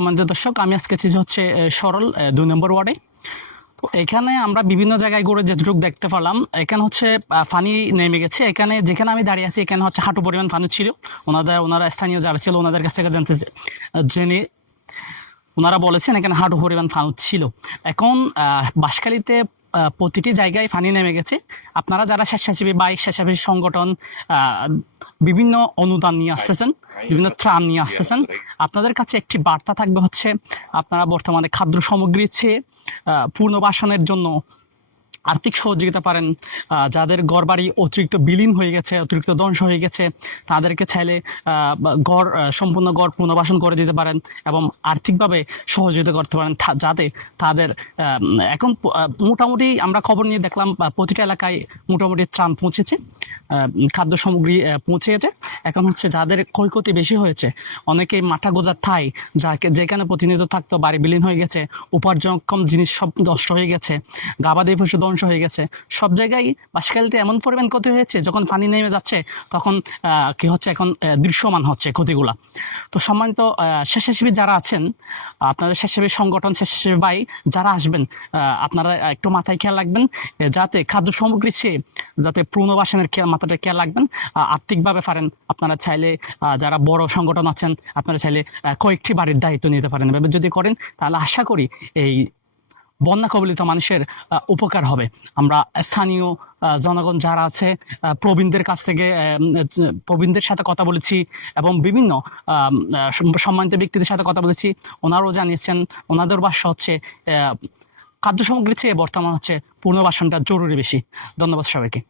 আমাদের দর্শক, আমি আজকে এসেছি হচ্ছে সরল 2 নম্বর ওয়ার্ডে। তো এখানে আমরা বিভিন্ন জায়গায় ঘুরে যেটুকু দেখতে পারলাম, এখানে হচ্ছে পানি নেমে গেছে। এখানে যেখানে আমি দাঁড়িয়ে আছি এখানে হচ্ছে হাঁটু পরিমাণ পানি ছিল। ওনারা স্থানীয় যারা ছিল ওনাদের কাছ থেকে জেনে ওনারা বলেছেন এখানে হাঁটু পরিমাণ পানি ছিল। এখন বাঁশখালীতে প্রতিটি জায়গায় পানি নেমে গেছে। আপনারা যারা স্বেচ্ছাসেবী বা স্বেচ্ছাসেবী সংগঠন বিভিন্ন অনুদান নিয়ে আসতেছেন, বিভিন্ন ত্রাণ নিয়ে আসতেছেন, আপনাদের কাছে একটি বার্তা থাকবে হচ্ছে আপনারা বর্তমানে খাদ্য সামগ্রীর চেয়ে পুনর্বাসনের জন্য আর্থিক সহযোগিতা পারেন। যাদের ঘরবাড়ি অতিরিক্ত বিলীন হয়ে গেছে, অতিরিক্ত ধ্বংস হয়ে গেছে, তাদেরকে চাইলে সম্পূর্ণ ঘর পুনর্বাসন করে দিতে পারেন এবং আর্থিকভাবে সহযোগিতা করতে পারেন, যাতে তাদের এখন মোটামুটি আমরা খবর নিয়ে দেখলাম প্রতিটা এলাকায় মোটামুটি ত্রাণ পৌঁছেছে, খাদ্য সামগ্রী পৌঁছে গেছে। এখন হচ্ছে যাদের ক্ষয়ক্ষতি বেশি হয়েছে, অনেকেই মাথা গোজার ঠাই যেখানে প্রতিনিয়ত থাকতো বাড়ি বিলীন হয়ে গেছে, উপার্জনক্ষম জিনিস সব নষ্ট হয়ে গেছে, গাবাদি পশু ধ্বংস হয়ে গেছে। সব জায়গায় বাঁশখালীতে এমন পরিমাণ ক্ষতি হয়েছে, যখন পানি নেমে যাচ্ছে তখন কি হচ্ছে, এখন দৃশ্যমান হচ্ছে ক্ষতিগুলা। তো সম্মানিত স্বেচ্ছাসেবী যারা আছেন, আপনাদের স্বেচ্ছাসেবী সংগঠন, স্বেচ্ছাসেবী ভাই যারা আসবেন, আপনারা একটু মাথায় খেয়াল রাখবেন যাতে খাদ্য সামগ্রী চেয়ে যাতে পুনর্বাসনের মাথাটা খেয়াল রাখবেন। আর্থিকভাবে পারেন আপনারা চাইলে, যারা বড় সংগঠন আছেন আপনারা চাইলে কয়েকটি বাড়ির দায়িত্ব নিতে পারেন। এভাবে যদি করেন তাহলে আশা করি এই বন্যা কবলিত মানুষের উপকার হবে। আমরা স্থানীয় জনগণ যারা আছে প্রবীণদের কাছ থেকে প্রবীণদের সাথে কথা বলেছি এবং বিভিন্ন সম্মানিত ব্যক্তিদের সাথে কথা বলেছি। ওনারাও জানিয়েছেন ওনাদের বাসা হচ্ছে খাদ্য সামগ্রী চেয়ে বর্তমান হচ্ছে পুনর্বাসনটা জরুরি বেশি। ধন্যবাদ সবাইকে।